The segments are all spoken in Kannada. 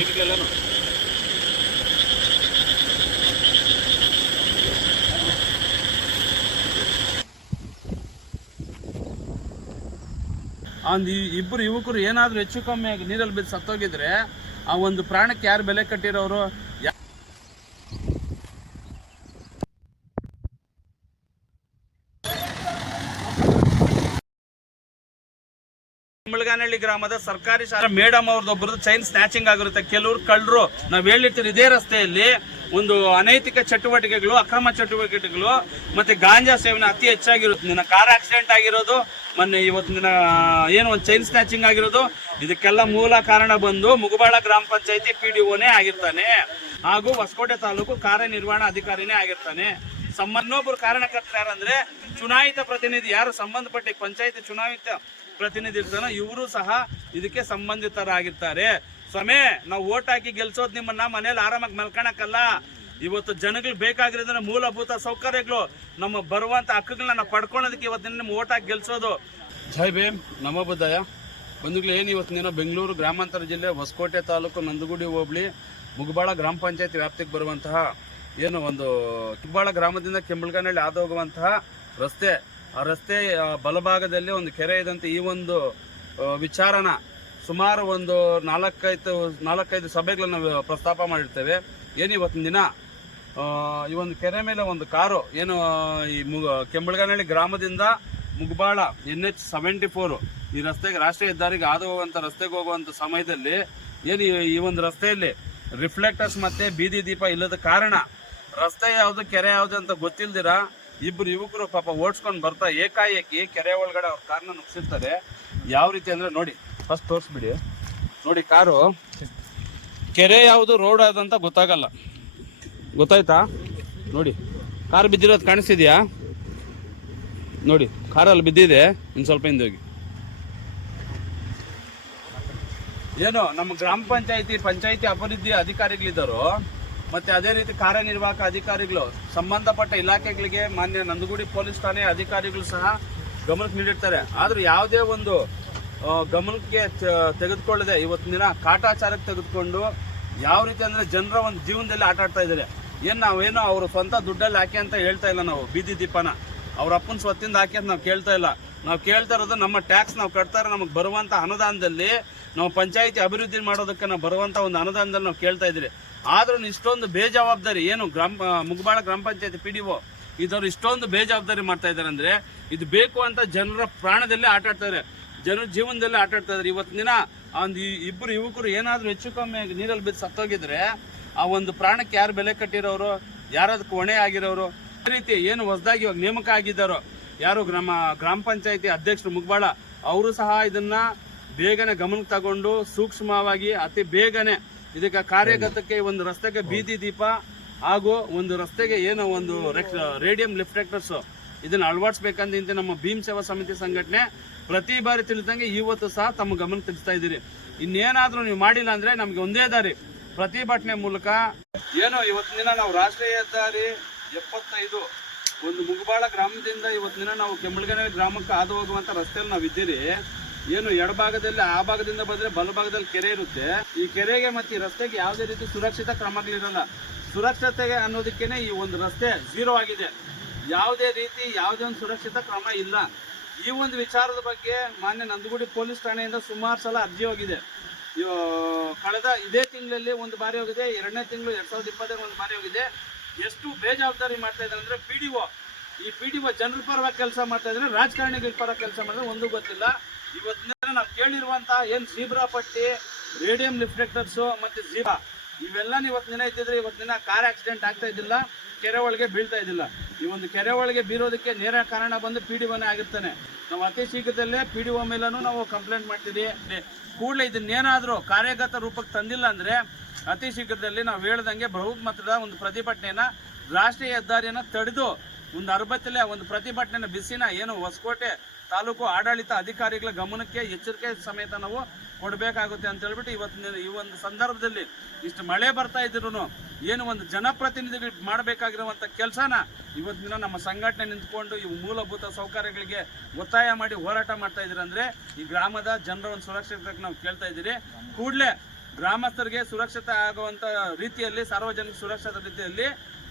ಲೈಟ್ಗಳೆಲ್ಲನೂ ಒಂದು ಇಬ್ಬರು ಯುವಕರು ಏನಾದರೂ ಹೆಚ್ಚು ಕಮ್ಮಿ ಆಗಿ ನೀರಲ್ಲಿ ಬಿದ್ದು ಸತ್ತೋಗಿದ್ರೆ ಆ ಒಂದು ಪ್ರಾಣಕ್ಕೆ ಯಾರು ಬೆಲೆ ಕಟ್ಟಿರೋರು? ಯಾ- ಗ್ರಾಮದ ಸರ್ಕಾರಿ ಶಾಲಾ. ಮೇಡಮ್ ಅವ್ರದ್ದೊಬ್ಬರದ್ದು ಚೈನ್ ಸ್ನ್ಯಾಚಿಂಗ್ ಆಗಿರುತ್ತೆ. ಕೆಲವರು ಕಳ್ಳರು. ನಾವು ಹೇಳಿರ್ತೀವಿ, ಇದೇ ರಸ್ತೆಯಲ್ಲಿ ಒಂದು ಅನೈತಿಕ ಚಟುವಟಿಕೆಗಳು, ಅಕ್ರಮ ಚಟುವಟಿಕೆಗಳು, ಮತ್ತೆ ಗಾಂಜಾ ಸೇವನೆ ಅತಿ ಹೆಚ್ಚಾಗಿರುತ್ತೆ. ನಿನ್ನ ಕಾರ್ ಆಕ್ಸಿಡೆಂಟ್ ಆಗಿರೋದು, ಮೊನ್ನೆ ಇವತ್ತು ನಿನ್ನ, ಏನು ಒಂದು ಚೈನ್ ಸ್ನ್ಯಾಚಿಂಗ್ ಆಗಿರೋದು, ಇದಕ್ಕೆಲ್ಲ ಮೂಲ ಕಾರಣ ಬಂದು ಮುಗಬಾಳ ಗ್ರಾಮ ಪಂಚಾಯತಿ ಪಿ ಡಿ ಓನೇ ಆಗಿರ್ತಾನೆ. ಹಾಗೂ ಹೊಸಕೋಟೆ ತಾಲೂಕು ಕಾರ್ಯನಿರ್ವಹಣಾ ಅಧಿಕಾರಿನೇ ಆಗಿರ್ತಾನೆ ಇನ್ನೊಬ್ಬರು ಕಾರಣಕರ್ತರು ಯಾರಂದ್ರೆ ಚುನಾಯಿತ ಪ್ರತಿನಿಧಿ, ಯಾರು ಸಂಬಂಧಪಟ್ಟ ಪಂಚಾಯಿತಿ ಚುನಾಯಿತ ಪ್ರತಿನಿಧಿ ಇರ್ತಾನೋ ಇವರು ಸಹ ಇದಕ್ಕೆ ಸಂಬಂಧಿತರಾಗಿರ್ತಾರೆ ಸ್ವಾಮಿ, ನಾವು ಓಟ್ ಹಾಕಿ ಗೆಲ್ಸೋದು ನಿಮ್ಮನ್ನ ಮನೇಲಿ ಆರಾಮಾಗಿ ಮಲ್ಕೊಳಕ್ಕಲ್ಲ ಇವತ್ತು ಜನಗಳು ಬೇಕಾಗಿರೋದ್ರ ಮೂಲಭೂತ ಸೌಕರ್ಯಗಳು, ನಮ್ಮ ಬರುವಂತ ಹಕ್ಕುಗಳನ್ನ ನಾವು ಪಡ್ಕೊಳೋದಕ್ಕೆ ಇವತ್ತಿನ ನಿಮ್ಮ ಓಟ್ ಹಾಕಿ ಗೆಲ್ಸೋದು. ಜೈ ಭೀಮ್ ನಮ್ಮ ಬುದ್ಧಯ ಬಂಧುಗಳು ಏನು ಇವತ್ತಿನ ಬೆಂಗಳೂರು ಗ್ರಾಮಾಂತರ ಜಿಲ್ಲೆ ಹೊಸಕೋಟೆ ತಾಲೂಕು ನಂದಗುಡಿ, ಹೋಬಳಿ, ಮುಗಬಾಳ ಗ್ರಾಮ ಪಂಚಾಯತ್ ವ್ಯಾಪ್ತಿಗೆ ಬರುವಂತಹ, ಏನು ಒಂದು ಕಿಬ್ಬಾಳ ಗ್ರಾಮದಿಂದ ಕೆಂಬಳಗನಹಳ್ಳಿ ಆದ ಹೋಗುವಂತಹ ರಸ್ತೆ, ಆ ರಸ್ತೆ ಬಲಭಾಗದಲ್ಲಿ ಒಂದು ಕೆರೆ ಇದಂತೆ ಈ ಒಂದು ವಿಚಾರನ ಸುಮಾರು ಒಂದು ನಾಲ್ಕೈದು ನಾಲ್ಕೈದು ಸಭೆಗಳನ್ನು ಪ್ರಸ್ತಾಪ ಮಾಡಿರ್ತೇವೆ. ಏನು ಇವತ್ತಿನ ದಿನ? ಈ ಒಂದು ಕೆರೆ ಮೇಲೆ ಒಂದು ಕಾರು, ಏನು ಈ ಮುಗ, ಕೆಂಬಳಗನಹಳ್ಳಿ ಗ್ರಾಮದಿಂದ Mugabala N H seventy four ಈ ರಸ್ತೆಗೆ, ರಾಷ್ಟ್ರೀಯ ಹೆದ್ದಾರಿಗೆ ಹಾದು ಹೋಗುವಂಥ ರಸ್ತೆಗೆ ಹೋಗುವಂಥ ಸಮಯದಲ್ಲಿ ಏನು ಈ ಒಂದು ರಸ್ತೆಯಲ್ಲಿ ರಿಫ್ಲೆಕ್ಟರ್ಸ್ ಮತ್ತು ಬೀದಿ ದೀಪ ಇಲ್ಲದ ಕಾರಣ ರಸ್ತೆ ಯಾವುದು, ಕೆರೆ ಯಾವುದು ಅಂತ ಗೊತ್ತಿಲ್ದಿರ? ಇಬ್ರು ಯುವಕರು ಪಾಪ ಓಡಿಸ್ಕೊಂಡು ಬರ್ತಾ ಏಕಾಏಕಿ ಕೆರೆ ಒಳಗಡೆ ಅವ್ರ ಕಾರ್ನ ನುಗ್ಸಿರ್ತಾರೆ. ಯಾವ ರೀತಿ ಅಂದ್ರೆ ನೋಡಿ ಫಸ್ಟ್ ತೋರಿಸ್ಬಿಡಿ. ನೋಡಿ ಕಾರು. ಕೆರೆ ಯಾವುದು ರೋಡ್ ಆದಂತ ಗೊತ್ತಾಗಲ್ಲ. ಗೊತ್ತಾಯ್ತಾ? ನೋಡಿ, ಕಾರ್ ಬಿದ್ದಿರೋದು ಕಾಣಿಸ್ತಿದ್ಯಾ ನೋಡಿ, ಕಾರಲ್ಲಿ ಬಿದ್ದಿದೆ. ಇನ್ನು ಸ್ವಲ್ಪ ಹಿಂದೆ ಹೋಗಿ. ಏನು, ನಮ್ಮ ಗ್ರಾಮ ಪಂಚಾಯತಿ ಪಂಚಾಯತಿ ಅಭಿವೃದ್ಧಿ ಅಧಿಕಾರಿಗಳಿದ್ದರು? ಮತ್ತೆ ಅದೇ ರೀತಿ ಕಾರ್ಯನಿರ್ವಾಹಕ ಅಧಿಕಾರಿಗಳು, ಸಂಬಂಧಪಟ್ಟ ಇಲಾಖೆಗಳಿಗೆ, ಮಾನ್ಯ ನಂದಗುಡಿ ಪೊಲೀಸ್ ಠಾಣೆ ಅಧಿಕಾರಿಗಳು ಸಹ ಗಮನಕ್ಕೆ ನೀಡಿರ್ತಾರೆ. ಆದರೂ ಯಾವುದೇ ಒಂದು ಗಮನಕ್ಕೆ ತೆಗೆದುಕೊಳ್ಳದೆ ಇವತ್ತಿನ ದಿನ ಕಾಟಾಚಾರಕ್ಕೆ ತೆಗೆದುಕೊಂಡು ಯಾವ ರೀತಿ ಅಂದ್ರೆ ಜನರ ಒಂದು ಜೀವನದಲ್ಲಿ ಆಟ ಆಡ್ತಾ ಇದ್ದಾರೆ. ಏನು ನಾವೇನೋ ಅವರು ಸ್ವಂತ ದುಡ್ಡಲ್ಲಿ ಹಾಕಿ ಅಂತ ಹೇಳ್ತಾ ಇಲ್ಲ ನಾವು, ಬೀದಿ ದೀಪನ. ಅವ್ರ ಅಪ್ಪನ ಸ್ವತ್ತಿಂದ ಹಾಕಿ ಅಂತ ನಾವು ಕೇಳ್ತಾ ಇಲ್ಲ. ನಾವು ಕೇಳ್ತಾ ಇರೋದು ನಮ್ಮ ಟ್ಯಾಕ್ಸ್ ನಾವು ಕಟ್ತಾ ನಮಗೆ ಬರುವಂತ ಅನುದಾನದಲ್ಲಿ ನಾವು ಪಂಚಾಯಿತಿ ಅಭಿವೃದ್ಧಿ ಮಾಡೋದಕ್ಕೆ ನಾವು ಬರುವಂತ ಒಂದು ಅನುದಾನದಲ್ಲಿ ನಾವು ಕೇಳ್ತಾ ಇದ್ದೀರಿ. ಆದ್ರೂ ಇಷ್ಟೊಂದು ಬೇಜವಾಬ್ದಾರಿ ಏನು ಗ್ರಾಮ ಮುಗಬಾಳ ಗ್ರಾಮ ಪಂಚಾಯತಿ ಪಿ ಡಿ ಒ ಇದವ್ರು ಇಷ್ಟೊಂದು ಬೇಜವಾಬ್ದಾರಿ ಮಾಡ್ತಾ ಇದ್ದಾರೆ ಅಂದ್ರೆ ಇದು ಬೇಕು ಅಂತ ಜನರ ಪ್ರಾಣದಲ್ಲಿ ಆಟ ಆಡ್ತಾರೆ ಜನರ ಜೀವನದಲ್ಲಿ ಆಟ ಆಡ್ತಾ ಇದ್ದಾರೆ ಇವತ್ತಿನ ದಿನ ಒಂದು ಇಬ್ಬರು ಯುವಕರು ಏನಾದರೂ ಹೆಚ್ಚು ಕಮ್ಮಿ ನೀರಲ್ಲಿ ಬಿದ್ದು ಸತ್ತೋಗಿದ್ರೆ ಆ ಒಂದು ಪ್ರಾಣಕ್ಕೆ ಯಾರು ಬೆಲೆ ಕಟ್ಟಿರೋರು ಯಾರದಕ್ಕೆ ಹೊಣೆ ಆಗಿರೋರು, ಈ ರೀತಿ ಏನು ಹೊಸದಾಗಿ ಇವಾಗ ನೇಮಕ ಆಗಿದ್ದಾರೋ, ಯಾರು ಗ್ರಾಮ ಗ್ರಾಮ ಪಂಚಾಯತಿ ಅಧ್ಯಕ್ಷರು ಮುಗ್ಬಾಳ, ಅವರು ಸಹ ಇದನ್ನ ಬೇಗನೆ ಗಮನಕ್ಕೆ ತಗೊಂಡು ಸೂಕ್ಷ್ಮವಾಗಿ, ಅತಿ ಬೇಗನೆ ಇದಕ್ಕೆ ಕಾರ್ಯಗತಕ್ಕೆ ಒಂದು ರಸ್ತೆಗೆ ಬೀದಿ ದೀಪ ಹಾಗೂ ಒಂದು ರಸ್ತೆಗೆ ಏನೋ ಒಂದು ರೇಡಿಯಂ ಲಿಫ್ಟೆಕ್ಟರ್ಸ್ ಇದನ್ನ ಅಳವಡಿಸ್ಬೇಕಂತ ನಮ್ಮ ಭೀಮ್ ಸೇವಾ ಸಮಿತಿ ಸಂಘಟನೆ ಪ್ರತಿ ಬಾರಿ ತಿಳಿದಂಗೆ ಇವತ್ತು ಸಹ ತಮ್ಮ ಗಮನ ತಿಳಿಸ್ತಾ ಇದ್ದೀರಿ. ಇನ್ನೇನಾದರೂ ನೀವು ಮಾಡಿಲ್ಲ ಅಂದ್ರೆ ನಮಗೆ ಒಂದೇ ದಾರಿ. ಪ್ರತಿಭಟನೆ ಮೂಲಕ ಏನೋ ಇವತ್ತಿನ ನಾವು ರಾಷ್ಟ್ರೀಯ ಹೆದ್ದಾರಿ ಎಪ್ಪತ್ತೈದು, ಒಂದು ಮುಗಬಾಳ ಗ್ರಾಮದಿಂದ ಇವತ್ತಿನ ನಾವು ಕೆಂಬಳಗನೆ ಗ್ರಾಮಕ್ಕೆ ಹಾದು ಹೋಗುವಂತ ರಸ್ತೆಯಲ್ಲಿ ನಾವು ಇದ್ದೀರಿ ಏನು ಎಡಭಾಗದಲ್ಲಿ ಆ ಭಾಗದಿಂದ ಬಂದ್ರೆ ಬಲಭಾಗದಲ್ಲಿ ಕೆರೆ ಇರುತ್ತೆ. ಈ ಕೆರೆಗೆ ಮತ್ತೆ ಈ ರಸ್ತೆಗೆ ಯಾವುದೇ ರೀತಿ ಸುರಕ್ಷಿತ ಕ್ರಮಗಳಿರಲ್ಲ ಸುರಕ್ಷತೆಗೆ ಅನ್ನೋದಕ್ಕೇನೆ ಈ ಒಂದು ರಸ್ತೆ ಝೀರೋ ಆಗಿದೆ. ಯಾವುದೇ ರೀತಿ ಯಾವುದೇ ಒಂದು ಸುರಕ್ಷಿತ ಕ್ರಮ ಇಲ್ಲ. ಈ ಒಂದು ವಿಚಾರದ ಬಗ್ಗೆ ಮಾನ್ಯ ನಂದಗುಡಿ ಪೊಲೀಸ್ ಠಾಣೆಯಿಂದ ಸುಮಾರು ಸಲ ಅರ್ಜಿ ಹೋಗಿದೆ. ಕಳೆದ ಇದೇ ತಿಂಗಳಲ್ಲಿ ಒಂದು ಬಾರಿ ಹೋಗಿದೆ, ಎರಡನೇ ತಿಂಗಳು ಎರಡ್ ಸಾವಿರದ ಇಪ್ಪತ್ತೈದು ಒಂದು ಬಾರಿ ಹೋಗಿದೆ. ಎಷ್ಟು ಬೇಜವಾಬ್ದಾರಿ ಮಾಡ್ತಾ ಇದ್ದಾರೆ ಅಂದ್ರೆ ಪಿ ಈ ಪಿ ಡಿ ಒ ಜನರ ಪರವಾಗಿ ಕೆಲಸ ಮಾಡ್ತಾ ಇದ್ರೆ ರಾಜಕಾರಣಿಗಳ ಪರ ಕೆಲಸ ಮಾಡಿದ್ರೆ ಒಂದು ಗೊತ್ತಿಲ್ಲ. ಇವತ್ತಿನ ನಾವು ಕೇಳಿರುವಂತಹ ಏನ್ ಜೀಬ್ರಾ ಪಟ್ಟಿ ರೇಡಿಯಂ ರಿಫ್ಲೆಕ್ಟರ್ಸು ಮತ್ತೆ ಝೀಬಾ ಇವೆಲ್ಲ ಇವತ್ತಿನ ಇದ್ದಿದ್ರೆ ಇವತ್ತಿನ ಕಾರ್ ಆಕ್ಸಿಡೆಂಟ್ ಆಗ್ತಾ ಇದ್ದಿಲ್ಲ, ಕೆರೆ ಒಳಗೆ ಬೀಳ್ತಾ ಇದ್ದಿಲ್ಲ. ಈ ಒಂದು ಕೆರೆ ಒಳಗೆ ಬೀರೋದಕ್ಕೆ ನೇರ ಕಾರಣ ಬಂದು ಪಿ ಡಿ ಒನೇ ಆಗಿರ್ತಾನೆ. ನಾವು ಅತಿ ಶೀಘ್ರದಲ್ಲೇ ಪಿ ಡಿ ಒ ಮೇಲೂ ನಾವು ಕಂಪ್ಲೇಂಟ್ ಮಾಡ್ತಿದ್ದೀವಿ ಕೂಡಲೇ ಇದನ್ನೇನಾದರೂ ಕಾರ್ಯಗತ ರೂಪಕ್ಕೆ ತಂದಿಲ್ಲ ಅಂದ್ರೆ ಅತಿ ಶೀಘ್ರದಲ್ಲಿ ನಾವು ಹೇಳ್ದಂಗೆ ಬಹುಮತದ ಒಂದು ಪ್ರತಿಭಟನೆಯನ್ನ ರಾಷ್ಟ್ರೀಯ ಹೆದ್ದಾರಿಯನ್ನು ತಡೆದು ಒಂದು ಅರ್ಬತ್ತಲೆ ಒಂದು ಪ್ರತಿಭಟನೆ ಬಿಸಿನ ಏನು ಹೊಸಕೋಟೆ ತಾಲೂಕು ಆಡಳಿತ ಅಧಿಕಾರಿಗಳ ಗಮನಕ್ಕೆ ಎಚ್ಚರಿಕೆ ಸಮೇತ ನಾವು ಕೊಡಬೇಕಾಗುತ್ತೆ ಅಂತ ಹೇಳ್ಬಿಟ್ಟು ಇವತ್ತಿನ ಈ ಒಂದು ಸಂದರ್ಭದಲ್ಲಿ ಇಷ್ಟು ಮಳೆ ಬರ್ತಾ ಇದ್ರು ಏನು ಒಂದು ಜನಪ್ರತಿನಿಧಿಗಳು ಮಾಡಬೇಕಾಗಿರುವಂಥ ಕೆಲಸನ ಇವತ್ತಿನ ನಮ್ಮ ಸಂಘಟನೆ ನಿಂತ್ಕೊಂಡು ಈ ಮೂಲಭೂತ ಸೌಕರ್ಯಗಳಿಗೆ ಒತ್ತಾಯ ಮಾಡಿ ಹೋರಾಟ ಮಾಡ್ತಾ ಇದ್ದೀರಿ ಅಂದ್ರೆ ಈ ಗ್ರಾಮದ ಜನರ ಒಂದು ಸುರಕ್ಷತೆ ನಾವು ಕೇಳ್ತಾ ಇದ್ದೀರಿ. ಕೂಡಲೇ ಗ್ರಾಮಸ್ಥರಿಗೆ ಸುರಕ್ಷತೆ ಆಗುವಂತ ರೀತಿಯಲ್ಲಿ, ಸಾರ್ವಜನಿಕ ಸುರಕ್ಷತಾ ರೀತಿಯಲ್ಲಿ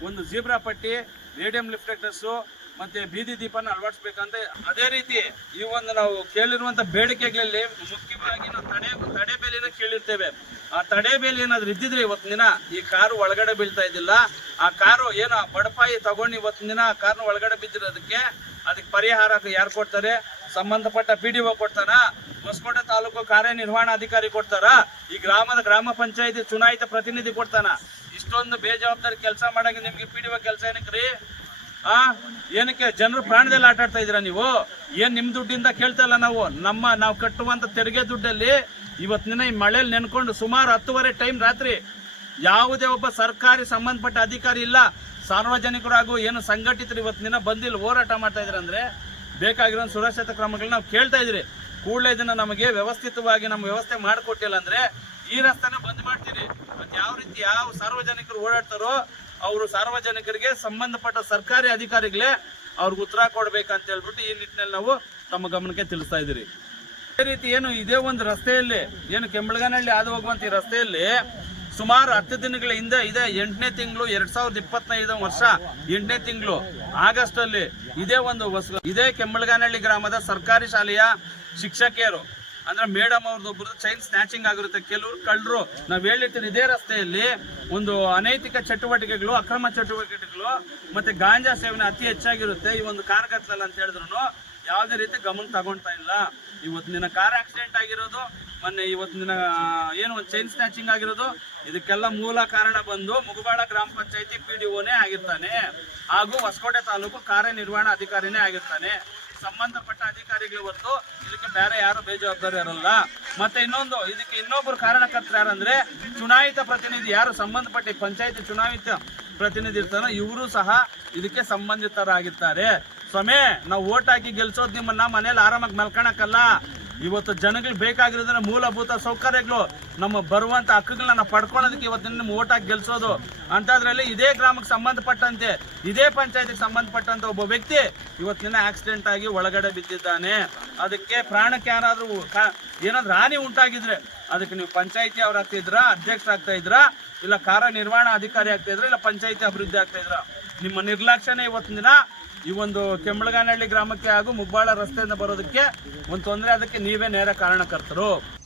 ಒಂದು ಜೀಬ್ರಾ ಪಟ್ಟಿ, ರೇಡಿಯಂ ಲಿಫ್ಲೆಕ್ಟರ್ಸು ಮತ್ತೆ ಬೀದಿ ದೀಪನ ಅಳವಡಿಸ್ಬೇಕಂತ ಅದೇ ರೀತಿ ಈ ಒಂದು ನಾವು ಕೇಳಿರುವಂತ ಬೇಡಿಕೆಗಳಲ್ಲಿ ಮುಖ್ಯವಾಗಿ ನಾವು ತಡೆ ತಡೆ ಬೇಲಿನ ಕೇಳಿರ್ತೇವೆ. ಆ ತಡೆ ಬೇಲಿ ಏನಾದ್ರು ಇದ್ದಿದ್ರೆ ಇವತ್ತಿನ ದಿನ ಈ ಕಾರು ಒಳಗಡೆ ಬೀಳ್ತಾ ಇದ್ದಿಲ್ಲ. ಆ ಕಾರು ಏನು ಬಡಪಾಯಿ ತಗೊಂಡು ಇವತ್ತಿನ ದಿನ ಆ ಕಾರ್ನ ಒಳಗಡೆ ಬಿದ್ದಿರೋದಕ್ಕೆ ಅದಕ್ಕೆ ಪರಿಹಾರ ಯಾರು ಕೊಡ್ತಾರೆ? ಸಂಬಂಧಪಟ್ಟ ಪಿ ಡಿ ಒ ಕೊಡ್ತಾರ? ಹೊಸಕೋಟೆ ತಾಲೂಕು ಕಾರ್ಯನಿರ್ವಹಣಾಧಿಕಾರಿ ಕೊಡ್ತಾರ? ಈ ಗ್ರಾಮದ ಗ್ರಾಮ ಪಂಚಾಯತಿ ಚುನಾಯಿತ ಪ್ರತಿನಿಧಿ ಕೊಡ್ತಾನ? ಇಷ್ಟೊಂದು ಬೇಜವಾಬ್ದಾರಿ ಕೆಲಸ ಮಾಡಕ್ಕೆ ನಿಮ್ಗೆ ಪಿ ಕೆಲಸ ಏನಕ್ಕೆ ರೀ? ಆ? ಏನಕ್ಕೆ ಜನರು ಪ್ರಾಣದಲ್ಲಿ ಆಟ ಆಡ್ತಾ ಇದೀರಾ ನೀವು? ಏನ್ ನಿಮ್ ದುಡ್ಡಿಂದ ಕೇಳ್ತಾ ನಾವು? ನಮ್ಮ ನಾವು ಕಟ್ಟುವಂತ ತೆರಿಗೆ ದುಡ್ಡಲ್ಲಿ ಇವತ್ತಿನ ಈ ಮಳೆಯಲ್ಲಿ ನೆನ್ಕೊಂಡು ಸುಮಾರು ಹತ್ತುವರೆ ಟೈಮ್ ರಾತ್ರಿ ಯಾವುದೇ ಒಬ್ಬ ಸರ್ಕಾರಿ ಸಂಬಂಧಪಟ್ಟ ಅಧಿಕಾರಿ ಇಲ್ಲ, ಸಾರ್ವಜನಿಕರು ಹಾಗೂ ಏನು ಸಂಘಟಿತರು ಇವತ್ತಿನ ಬಂದಿಲ್ಲ, ಹೋರಾಟ ಮಾಡ್ತಾ ಇದ್ರ ಅಂದ್ರೆ ಬೇಕಾಗಿರೋ ಸುರಕ್ಷತಾ ಕ್ರಮಗಳನ್ನ ನಾವು ಕೇಳ್ತಾ ಇದ್ರಿ ಕೂಡಲೇ ಇದನ್ನ ನಮಗೆ ವ್ಯವಸ್ಥಿತವಾಗಿ ನಮ್ಮ ವ್ಯವಸ್ಥೆ ಮಾಡಿಕೊಟ್ಟಿಲ್ಲ ಅಂದ್ರೆ ಈ ರಸ್ತೆನ ಬಂದ್ ಮಾಡ್ತೀರಿ. ಮತ್ತೆ ಯಾವ ರೀತಿ ಯಾವ ಸಾರ್ವಜನಿಕರು ಓಡಾಡ್ತಾರೋ ಅವರು ಸಾರ್ವಜನಿಕರಿಗೆ ಸಂಬಂಧಪಟ್ಟ ಸರ್ಕಾರಿ ಅಧಿಕಾರಿಗಳೇ ಅವ್ರಿಗೆ ಉತ್ತರ ಕೊಡ್ಬೇಕಂತ ಹೇಳ್ಬಿಟ್ಟು ಈ ನಿಟ್ಟಿನಲ್ಲಿ ನಾವು ತಮ್ಮ ಗಮನಕ್ಕೆ ತಿಳಿಸ್ತಾ ಇದ್ದೀರಿ. ಅದೇ ರೀತಿ ಏನು ಇದೇ ಒಂದು ರಸ್ತೆಯಲ್ಲಿ ಏನು ಕೆಂಬಳಗನಹಳ್ಳಿ ಹಾದು ಹೋಗುವಂತ ಈ ರಸ್ತೆಯಲ್ಲಿ ಸುಮಾರು ಹತ್ತು ದಿನಗಳ ಹಿಂದೆ ಇದೆ. ಎಂಟನೇ ತಿಂಗಳು ಎರಡ್ ಸಾವಿರದ ಇಪ್ಪತ್ತೈದು ವರ್ಷ ಎಂಟನೇ ತಿಂಗಳು ಆಗಸ್ಟ್ ಅಲ್ಲಿ ಇದೇ ಒಂದು ಇದೇ ಕೆಂಬಳಗನಹಳ್ಳಿ ಗ್ರಾಮದ ಸರ್ಕಾರಿ ಶಾಲೆಯ ಶಿಕ್ಷಕಿಯರು ಅಂದ್ರೆ ಮೇಡಮ್ ಅವ್ರದ್ದು ಒಬ್ರು ಚೈನ್ ಸ್ನ್ಯಾಚಿಂಗ್ ಆಗಿರುತ್ತೆ. ಕೆಲವರು ಕಳ್ಳರು, ನಾವ್ ಹೇಳಿರ್ತೀನಿ ಇದೇ ರಸ್ತೆಯಲ್ಲಿ ಒಂದು ಅನೈತಿಕ ಚಟುವಟಿಕೆಗಳು, ಅಕ್ರಮ ಚಟುವಟಿಕೆಗಳು ಮತ್ತೆ ಗಾಂಜಾ ಸೇವನೆ ಅತಿ ಹೆಚ್ಚಾಗಿರುತ್ತೆ ಈ ಒಂದು ಕಾರ್ಗತ್ತಲಲ್ಲಿ ಅಂತ ಹೇಳಿದ್ರು ಯಾವುದೇ ರೀತಿ ಗಮನ ತಗೊಳ್ತಾ ಇಲ್ಲ. ಇವತ್ತಿನ ಕಾರ್ ಆಕ್ಸಿಡೆಂಟ್ ಆಗಿರೋದು, ಮೊನ್ನೆ ಇವತ್ತಿನ ಏನು ಒಂದು ಚೈನ್ ಸ್ನ್ಯಾಚಿಂಗ್ ಆಗಿರೋದು, ಇದಕ್ಕೆಲ್ಲ ಮೂಲ ಕಾರಣ ಬಂದು ಮುಗಬಾಳ ಗ್ರಾಮ ಪಂಚಾಯತಿ ಪಿ ಡಿ ಓನೇ ಆಗಿರ್ತಾನೆ. ಹಾಗೂ ಹೊಸಕೋಟೆ ತಾಲೂಕು ಕಾರ್ಯನಿರ್ವಹಣಾ ಅಧಿಕಾರಿನೇ ಆಗಿರ್ತಾನೆ. ಸಂಬಂಧಪಟ್ಟ ಅಧಿಕಾರಿಗಳು ಹೊರತು ಇದಕ್ಕೆ ಬೇರೆ ಯಾರು ಬೇಜವಾಬ್ದಾರಿ ಇರಲ್ಲ. ಮತ್ತೆ ಇನ್ನೊಂದು, ಇದಕ್ಕೆ ಇನ್ನೊಬ್ರು ಕಾರಣಕರ್ತರು ಯಾರಂದ್ರೆ ಚುನಾಯಿತ ಪ್ರತಿನಿಧಿ ಯಾರು ಸಂಬಂಧಪಟ್ಟ ಪಂಚಾಯಿತಿ ಚುನಾಯಿತ ಪ್ರತಿನಿಧಿ ಇರ್ತಾನೋ ಇವರು ಸಹ ಇದಕ್ಕೆ ಸಂಬಂಧಿತರಾಗಿರ್ತಾರೆ ಸ್ವಾಮಿ, ನಾವು ಓಟ್ ಹಾಕಿ ಗೆಲ್ಸೋದು ನಿಮ್ಮನ್ನ ಮನೇಲಿ ಆರಾಮಾಗಿ ಮಲ್ಕೊಳಕ್ಕಲ್ಲ ಇವತ್ತು ಜನಗಳು ಬೇಕಾಗಿರೋದ್ರೆ ಮೂಲಭೂತ ಸೌಕರ್ಯಗಳು, ನಮ್ಮ ಬರುವಂತ ಹಕ್ಕುಗಳನ್ನ ಪಡ್ಕೊಳ್ಳೋದಕ್ಕೆ ಇವತ್ತಿನ ನಿಮ್ಮ ಓಟಾಗಿ ಗೆಲ್ಸೋದು. ಅಂತದ್ರಲ್ಲಿ ಇದೇ ಗ್ರಾಮಕ್ಕೆ ಸಂಬಂಧಪಟ್ಟಂತೆ, ಇದೇ ಪಂಚಾಯತಿಗೆ ಸಂಬಂಧಪಟ್ಟಂತ ಒಬ್ಬ ವ್ಯಕ್ತಿ ಇವತ್ತಿನ ಆಕ್ಸಿಡೆಂಟ್ ಆಗಿ ಒಳಗಡೆ ಬಿದ್ದಿದ್ದಾನೆ. ಅದಕ್ಕೆ ಪ್ರಾಣಕ್ಕೆ ಯಾರಾದರೂ ಏನಾದ್ರೂ ಹಾನಿ ಉಂಟಾಗಿದ್ರೆ ಅದಕ್ಕೆ ನೀವು ಪಂಚಾಯತಿ ಅವ್ರು ಆಗ್ತಿದ್ರ ಅಧ್ಯಕ್ಷರಾಗ್ತಾ ಇದ್ರಾ, ಇಲ್ಲ ಕಾರ್ಯನಿರ್ವಹಣಾ ಅಧಿಕಾರಿ ಆಗ್ತಾ ಇದ್ರಾ, ಇಲ್ಲ ಪಂಚಾಯತಿ ಅಭಿವೃದ್ಧಿ ಆಗ್ತಾ ಇದ್ರಾ? ನಿಮ್ಮ ನಿರ್ಲಕ್ಷ್ಯನೇ ಇವತ್ತಿನ ದಿನ ಈ ಒಂದು ಕೆಂಬಳಗಾನಹಳ್ಳಿ ಗ್ರಾಮಕ್ಕೆ ಹಾಗೂ ಮುಬ್ಬಾಳ ರಸ್ತೆಯಿಂದ ಬರೋದಕ್ಕೆ ಒಂದು ತೊಂದರೆ ಅದಕ್ಕೆ ನೀವೇ ನೇರ ಕಾರಣಕರ್ತರು.